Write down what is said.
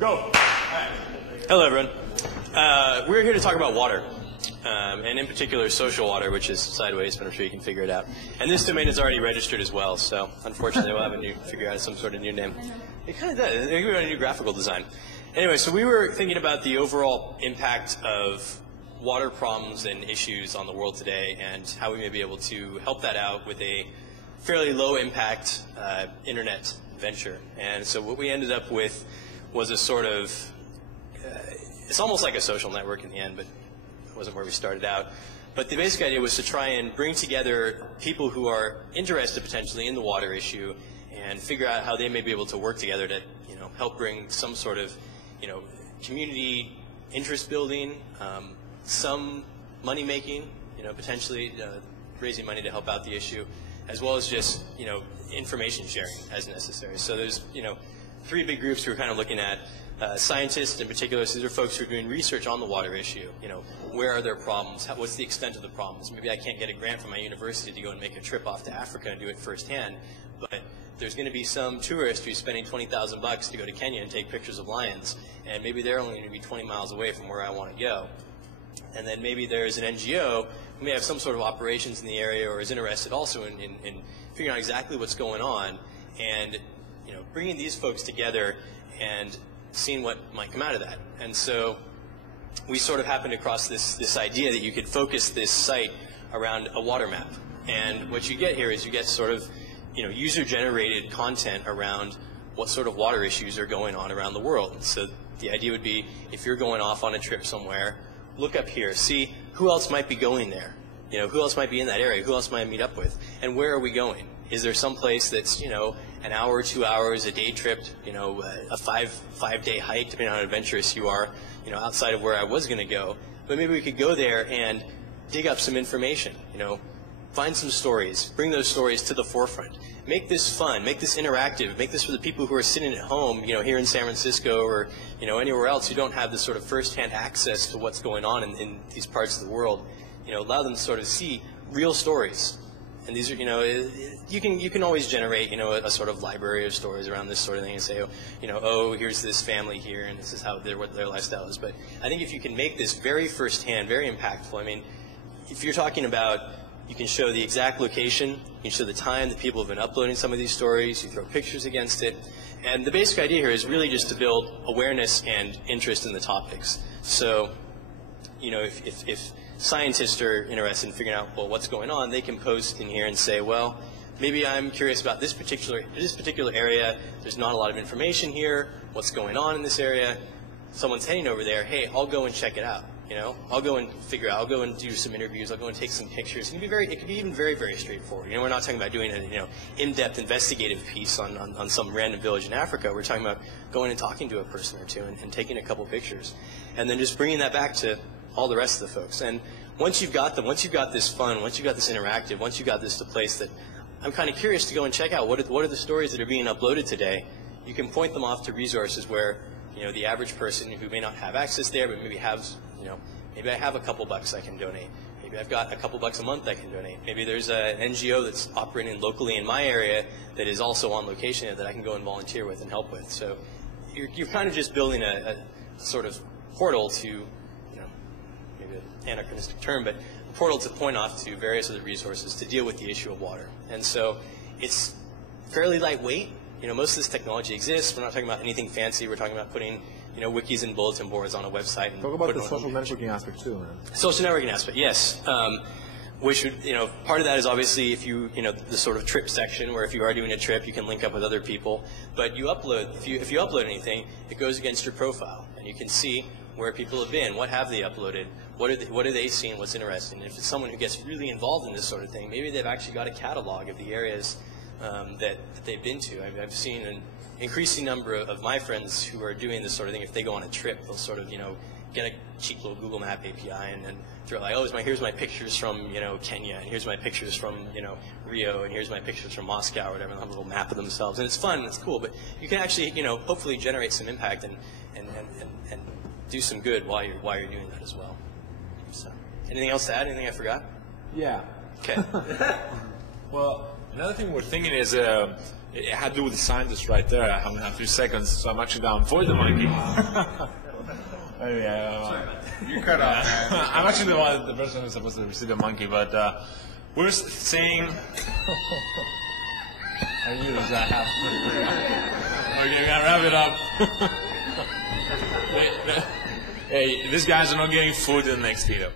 Go. All right. Hello, everyone. We're here to talk about water, and in particular social water, which is sideways, but I'm sure you can figure it out. And this domain is already registered as well, so unfortunately we'll have to figure out some sort of new name. It kind of does. It could be a new graphical design. Anyway, so we were thinking about the overall impact of water problems and issues on the world today and how we may be able to help that out with a fairly low impact internet venture. And so what we ended up with was a sort of, it's almost like a social network in the end, but it wasn't where we started out. But the basic idea was to try and bring together people who are interested potentially in the water issue and figure out how they may be able to work together to, help bring some sort of, community interest building, some money making, potentially raising money to help out the issue, as well as just, information sharing as necessary. So there's, three big groups who are kind of looking at scientists in particular. So these are folks who are doing research on the water issue. Where are their problems? What's the extent of the problems? Maybe I can't get a grant from my university to go and make a trip off to Africa and do it firsthand, but there's going to be some tourist who's spending $20,000 to go to Kenya and take pictures of lions, and maybe they're only going to be 20 miles away from where I want to go. And then maybe there's an NGO who may have some sort of operations in the area or is interested also in figuring out exactly what's going on and bringing these folks together and seeing what might come out of that. And so we sort of happened across this idea that you could focus this site around a water map. And what you get here is you get sort of user-generated content around what sort of water issues are going on around the world. So the idea would be, if you're going off on a trip somewhere, look up here, see who else might be going there. Who else might be in that area? Who else might I meet up with? And where are we going? Is there some place that's, an hour, 2 hours, a day trip, a five-day hike, depending on how adventurous you are, outside of where I was going to go. But maybe we could go there and dig up some information, find some stories, bring those stories to the forefront. Make this fun, make this interactive, make this for the people who are sitting at home, here in San Francisco or, anywhere else who don't have this sort of first-hand access to what's going on in these parts of the world. Allow them to sort of see real stories. And these are, you can always generate, a sort of library of stories around this sort of thing and say, oh, here's this family here and this is what their lifestyle is. But I think if you can make this very first-hand, very impactful, I mean, if you're talking about, you can show the exact location, you can show the time that people have been uploading some of these stories, you throw pictures against it. And the basic idea here is really just to build awareness and interest in the topics. So, if scientists are interested in figuring out, well, what's going on, they can post in here and say, well, maybe I'm curious about this particular area. There's not a lot of information here. What's going on in this area? Someone's heading over there. Hey, I'll go and check it out. I'll go and figure out. I'll go and do some interviews. I'll go and take some pictures. It can be even very, very straightforward. We're not talking about doing a in-depth investigative piece on some random village in Africa. We're talking about going and talking to a person or two and taking a couple pictures, and then just bringing that back to all the rest of the folks. And once you've got them, once you've got this fun, once you've got this interactive, once you've got this to place that I'm kind of curious to go and check out, what are the stories that are being uploaded today, you can point them off to resources where, the average person who may not have access there, but maybe has, maybe I have a couple bucks I can donate. Maybe I've got a couple bucks a month I can donate. Maybe there's an NGO that's operating locally in my area that is also on location that I can go and volunteer with and help with. So you're kind of just building a sort of portal to, maybe an anachronistic term, but a portal to point off to various other resources to deal with the issue of water. And so it's fairly lightweight. Most of this technology exists. We're not talking about anything fancy. We're talking about putting, wikis and bulletin boards on a website. And talk about the social networking aspect too, man. Social networking aspect, yes. Which would, part of that is obviously if you, the sort of trip section where if you are doing a trip, you can link up with other people. But you upload, if you upload anything, it goes against your profile, and you can see where people have been, what have they uploaded, what are they seeing, what's interesting. And if it's someone who gets really involved in this sort of thing, maybe they've actually got a catalog of the areas that they've been to. I've seen an increasing number of my friends who are doing this sort of thing. If they go on a trip, they'll sort of, get a cheap little Google Map API and then throw like, oh, here's my pictures from, Kenya, and here's my pictures from, Rio, and here's my pictures from Moscow or whatever. They'll have a little map of themselves. And it's fun, it's cool, but you can actually, hopefully generate some impact and do some good while you're doing that as well. So, anything else to add? Anything I forgot? Yeah. Okay. Well, another thing we're thinking is it had to do with the scientist right there. I haven't had 3 seconds, so I'm actually down for the monkey. You cut off, man. I'm actually the person who's supposed to receive the monkey, but we're saying. I knew this guy have. Okay, we gotta wrap it up. Hey, these guys are not getting food in the next video.